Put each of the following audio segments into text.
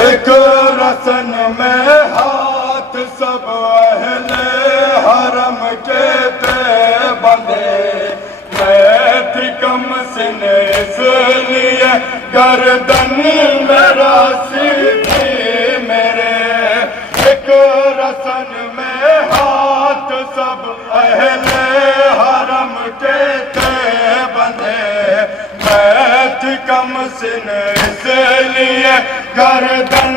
ایک رسن میں ہاتھ سب اہل حرم کے تھے بندھے، میں تھی کم سن اس لیے گردن میرا سی تھی میرے، ایک رسن میں ہاتھ سب اہل حرم کے تھے بندھے، میں تھی کم سن اس لیے گردن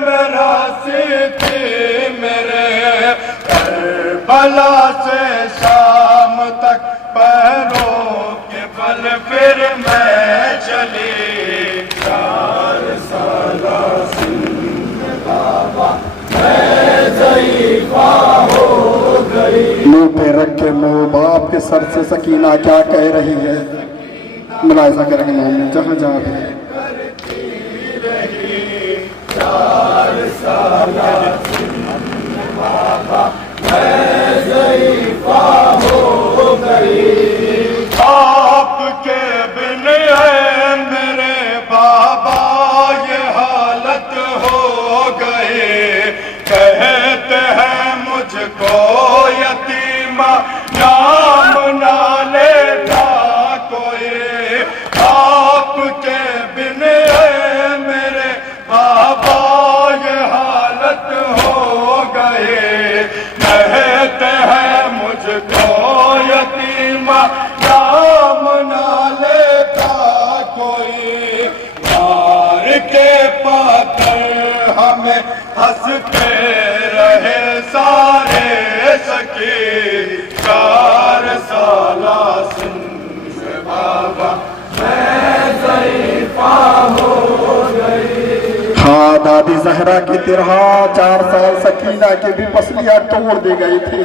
میرا سی تھی میرے، کربلا سے شام تک پیروں کے بل پھر میں چلی، 4 سالہ سندھ بابا میں ضعیفہ ہو گئی۔ منہ پہ رکھ کے منہ باپ کے سر سے سکینہ کیا کہہ رہی ہے، ملاحظہ کریں گے مومن جہاں جہاں بھی 4 سالہ سندھ بابا میں ضعیفہ ہو گئی، آپ کے بن ہے میرے بابا یہ حالت ہو گئی، کہتے ہیں مجھ کو یتیمہ نام نہ لیتا کوئی، آپ کے بن ہے میرے بابا یہ حالت ہو گئی، کہتے ہیں مجھ کو یتیمہ نام نہ لیتا کوئی، مار کے پاتر ہمیں ہنستے رہے سارے سکی، 4 سالہ سندھ بابا میں ضعیفہ ہو گئی۔ ہاں دادی زہرا کی طرح 4 سال سکینہ کی بھی پسلیاں توڑ دی گئی تھی،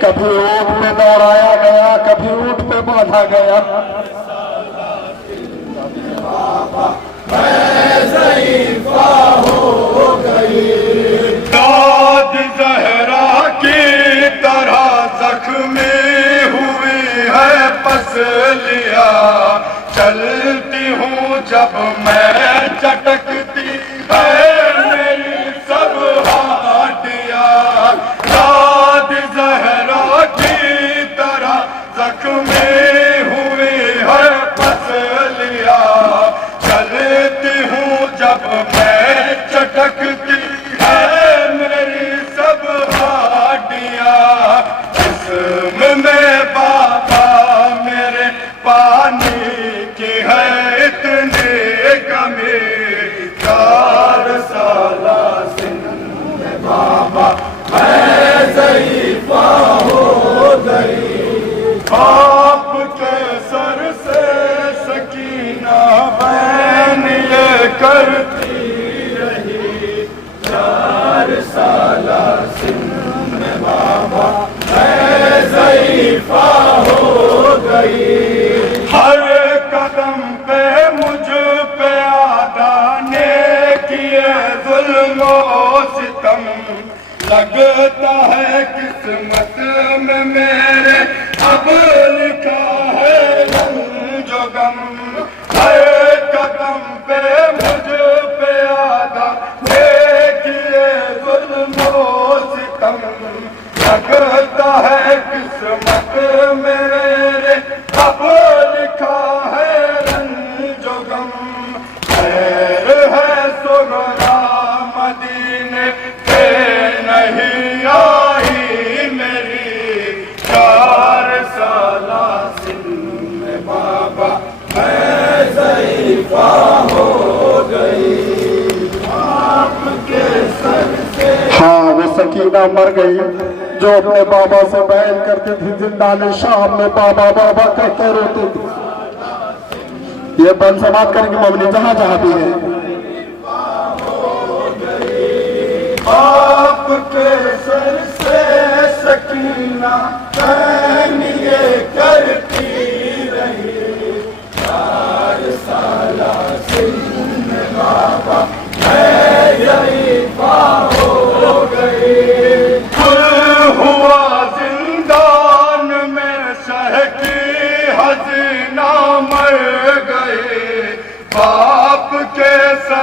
کبھی اونٹ پہ دوڑایا گیا کبھی اونٹ پہ باندھا گیا، میں ضعیفہ ہو گئی، داد زہرا کی طرح زخمی ہوئی ہے پسلیاں، چلتی ہوں جب میں چٹکتی ہے میری سب ہڈیاں، داد زہرا کی طرح زخمی ہوئی ہے پسلیاں، چلتی ہوں جب میں چٹکتی ہے میری سب ہڈیاں، جسم میں بابا میرے پانی کی ہے اتنی کمی، 4 سالہ سندھ بابا میں ضعیفہ ہو گئی، آپ کے سر سے سکینہ بین یہ کرتی رہی، 4 سالہ سندھ بابا میں ضعیفہ ہو گئی، ہر قدم پہ مجھ پہ آدانے کیے ظلم و ستم، لگتا ہے قسمت میں میرے اب لکھا ہے رنج و غم، ہر قدم پہ مجھ پہ آدانے کیے ظلم و ستم، لگتا ہے قسمت میں میرے اب لکھا ہے رنج و غم، خیر ہے سغرا مدینے پہ نہیں آئی میری، 4 سالہ سندھ بابا میں ضعیفہ ہو گئی، آپ کے سر سے۔ ہاں وہ سکینہ مر گئی جو اپنے بابا سے بیان کرتی تھی، زندان شام میں بابا بابا کہہ کے روتی تھی، یہ بند سماعت کریں گے مومنین جہاں جہاں بھی ہے، آپ کے سر سے سکینہ بین یہ کرتی رہی، 4 سالہ سندھ بابا میں ضعیفہ ہو گئی، گل ہوا زندان میں شہ کی حزینہ مر گئی،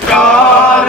4